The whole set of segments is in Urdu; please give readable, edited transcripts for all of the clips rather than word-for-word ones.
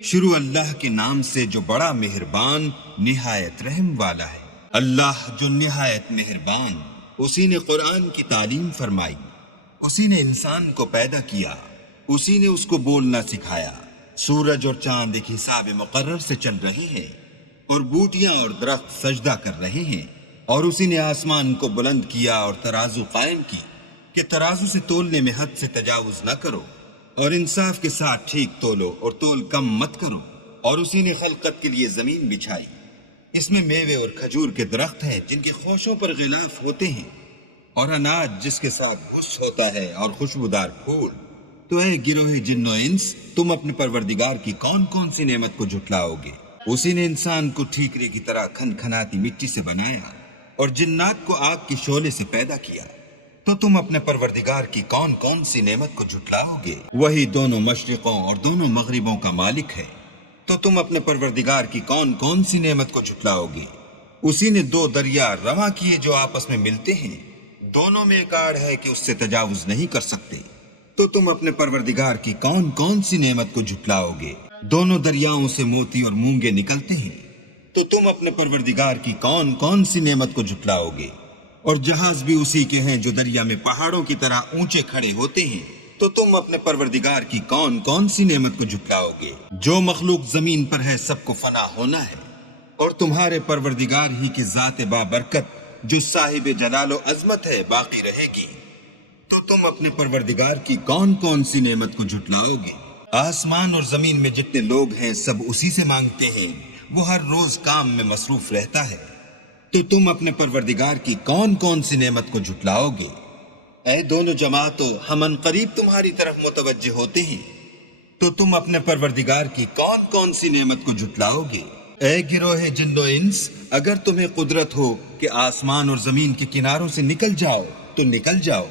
شروع اللہ کے نام سے جو بڑا مہربان نہایت رحم والا ہے۔ اللہ جو نہایت مہربان، اسی نے قرآن کی تعلیم فرمائی، اسی نے انسان کو پیدا کیا، اسی نے اس کو بولنا سکھایا۔ سورج اور چاند ایک حساب مقرر سے چل رہے ہیں اور بوٹیاں اور درخت سجدہ کر رہے ہیں، اور اسی نے آسمان کو بلند کیا اور ترازو قائم کی کہ ترازو سے تولنے میں حد سے تجاوز نہ کرو، اور انصاف کے ساتھ ٹھیک تولو اور تول کم مت کرو۔ اور اسی نے خلقت کے لیے زمین بچھائی، اس میں میوے اور کھجور کے درخت ہیں جن کے خوشوں پر غلاف ہوتے ہیں، اور اناج جس کے ساتھ بھس ہوتا ہے، اور خوشبودار پھول۔ تو اے گروہ جن و انس، تم اپنے پروردگار کی کون کون سی نعمت کو جھٹلاؤ گے؟ اسی نے انسان کو ٹھیکرے کی طرح کھن کھناتی مٹی سے بنایا اور جنات کو آگ کے شعلے سے پیدا کیا۔ تو تم اپنے پروردگار کی کون کون سی نعمت کو جھٹلاؤ گے؟ وہی دونوں مشرقوں اور دونوں مغربوں کا مالک ہے۔ تو تم اپنے پروردگار کی کون کون سی نعمت کو جھٹلاؤ گے؟ اسی نے دو دریا رواں کیے جو آپس میں ملتے ہیں، دونوں میں ایک آڑ ہے کہ اس سے تجاوز نہیں کر سکتے۔ تو تم اپنے پروردگار کی کون کون سی نعمت کو جھٹلاؤ گے؟ دونوں دریاؤں سے موتی اور مونگے نکلتے ہیں۔ تو تم اپنے پروردگار کی کون کون سی نعمت کو جھٹلاؤ گے؟ اور جہاز بھی اسی کے ہیں جو دریا میں پہاڑوں کی طرح اونچے کھڑے ہوتے ہیں۔ تو تم اپنے پروردگار کی کون کون سی نعمت کو جھٹلاؤ گے؟ جو مخلوق زمین پر ہے سب کو فنا ہونا ہے، اور تمہارے پروردگار ہی کی ذات بابرکت جو صاحب جلال و عظمت ہے باقی رہے گی۔ تو تم اپنے پروردگار کی کون کون سی نعمت کو جھٹلاؤ گے؟ آسمان اور زمین میں جتنے لوگ ہیں سب اسی سے مانگتے ہیں، وہ ہر روز کام میں مصروف رہتا ہے۔ تو تم اپنے پروردگار کی کون کون سی نعمت کو جھٹلاؤ گے؟ اے دونوں جماعتوں، ہم عنقریب تمہاری طرف متوجہ ہوتے ہیں۔ تو تم اپنے پروردگار کی کون کون سی نعمت کو جھٹلاؤ گے؟ اے گروہ جن و انس، اگر تمہیں قدرت ہو کہ آسمان اور زمین کے کناروں سے نکل جاؤ تو نکل جاؤ،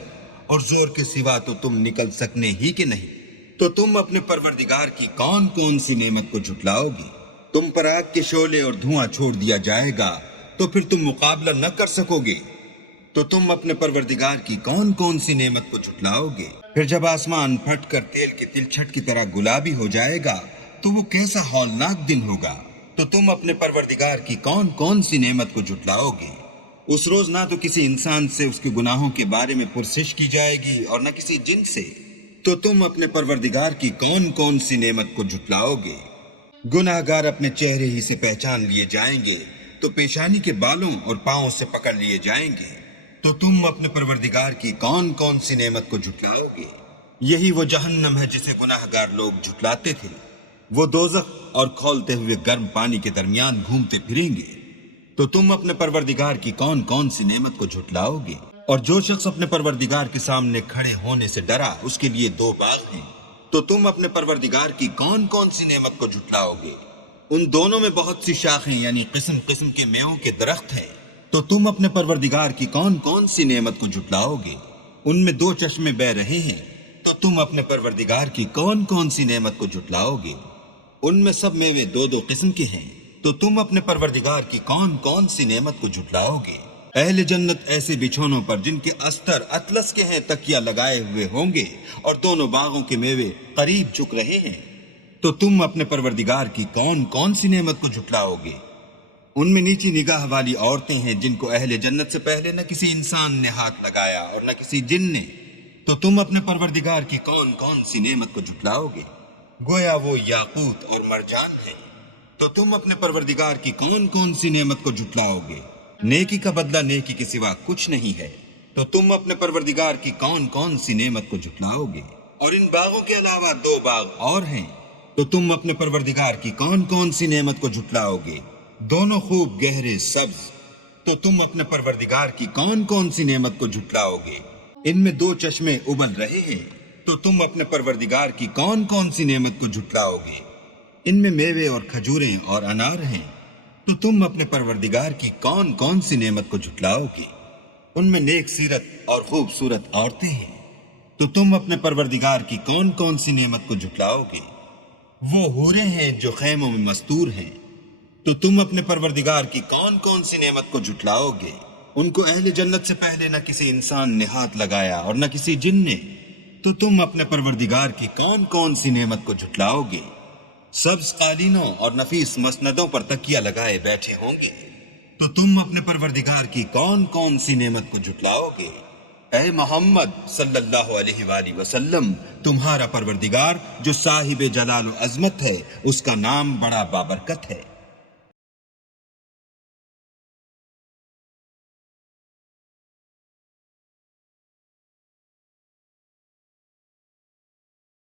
اور زور کے سوا تو تم نکل سکنے ہی کہ نہیں۔ تو تم اپنے پروردگار کی کون کون سی نعمت کو جھٹلاؤ گے؟ تم پر آگ کے شعلے اور دھواں چھوڑ دیا جائے گا تو پھر تم مقابلہ نہ کر سکو گے۔ تو تم اپنے پروردگار کی کون کون سی نعمت کو جھٹلاؤ گے؟ پھر جب آسمان پھٹ کر تیل کے تلچھٹ کی طرح گلابی ہو جائے گا تو وہ کیسا ہولناک دن ہوگا۔ تو تم اپنے پروردگار کی کون کون سی نعمت کو جھٹلاؤ گے؟ اس روز نہ تو کسی انسان سے اس کے گناہوں کے بارے میں پرسش کی جائے گی اور نہ کسی جن سے۔ تو تم اپنے پروردگار کی کون کون سی نعمت کو جھٹلاؤ گے؟ گناہگار اپنے چہرے ہی سے پہچان لیے جائیں گے تو پیشانی کے بالوں اور پاؤں سے پکڑ لیے جائیں گے۔ تو تم اپنے پروردگار کی کون کون سی نعمت کو جھٹلاؤ گے؟ یہی وہ جہنم ہے جسے گناہگار لوگ جھٹلاتے تھے، وہ دوزخ اور کھولتے ہوئے گرم پانی کے درمیان گھومتے پھریں گے۔ تو تم اپنے پروردگار کی کون کون سی نعمت کو جھٹلاؤ گے؟ اور جو شخص اپنے پروردگار کے سامنے کھڑے ہونے سے ڈرا اس کے لیے دو باغ ہیں۔ تو تم اپنے پروردگار کی کون کون سی نعمت کو جھٹلاؤ گے؟ ان دونوں میں بہت سی شاخیں یعنی قسم قسم کے میووں کے درخت ہیں۔ تو تم اپنے پروردگار کی کون کون سی نعمت کو جھٹلاؤ گے؟ ان میں دو چشمے بہ رہے ہیں۔ تو تم اپنے پروردگار کی کون کون سی نعمت کو جھٹلاؤ گے؟ ان میں سب میوے دو دو قسم کے ہیں۔ تو تم اپنے پروردگار کی کون کون سی نعمت کو جھٹلاؤ گے؟ اہل جنت ایسے بچھونوں پر جن کے استر اطلس کے ہیں تکیہ لگائے ہوئے ہوں گے، اور دونوں باغوں کے میوے قریب جھک رہے ہیں۔ تو تم اپنے پروردگار کی کون کون سی نعمت کو جھٹلاؤ گے؟ ان میں نیچی نگاہ والی عورتیں ہیں جن کو اہل جنت سے پہلے نہ کسی انسان نے ہاتھ لگایا اور نہ کسی جن نے۔ تو تم اپنے پروردگار کی کون کون سی نعمت کو جھٹلاؤ گے؟ گویا وہ یاقوت اور مرجان ہے۔ تو تم اپنے پروردگار کی کون کون سی نعمت کو جھٹلاؤ گے؟ نیکی کا بدلہ نیکی کے سوا کچھ نہیں ہے۔ تو تم اپنے پروردگار کی کون کون سی نعمت کو جھٹلاؤ گے؟ اور ان باغوں کے علاوہ دو باغ اور ہیں۔ تو تم اپنے پروردگار کی کون کون سی نعمت کو جھٹلاؤ گے؟ دونوں خوب گہرے سبز۔ تو تم اپنے پروردگار کی کون کون سی نعمت کو جھٹلاؤ گے؟ ان میں دو چشمے ابل رہے ہیں۔ تو تم اپنے پروردگار کی کون کون سی نعمت کو جھٹلاؤ گے؟ ان میں میوے اور کھجوریں اور انار ہیں۔ تو تم اپنے پروردگار کی کون کون سی نعمت کو جھٹلاؤ گے؟ ان میں نیک سیرت اور خوبصورت عورتیں ہیں۔ تو تم اپنے پروردگار کی کون کون سی نعمت کو جھٹلاؤ گے؟ وہ حوریں ہیں جو خیموں میں مستور ہیں۔ تو تم اپنے پروردگار کی کون کون سی نعمت کو جھٹلاؤ گے؟ ان کو اہل جنت سے پہلے نہ کسی انسان نے ہاتھ لگایا اور نہ کسی جن نے۔ تو تم اپنے پروردگار کی کون کون سی نعمت کو جھٹلاؤ گے؟ سبز قالینوں اور نفیس مسندوں پر تکیہ لگائے بیٹھے ہوں گے، تو تم اپنے پروردگار کی کون کون سی نعمت کو جھٹلاؤ گے؟ اے محمد صلی اللہ علیہ وآلہ وسلم، تمہارا پروردگار جو صاحب جلال و عظمت ہے، اس کا نام بڑا بابرکت ہے۔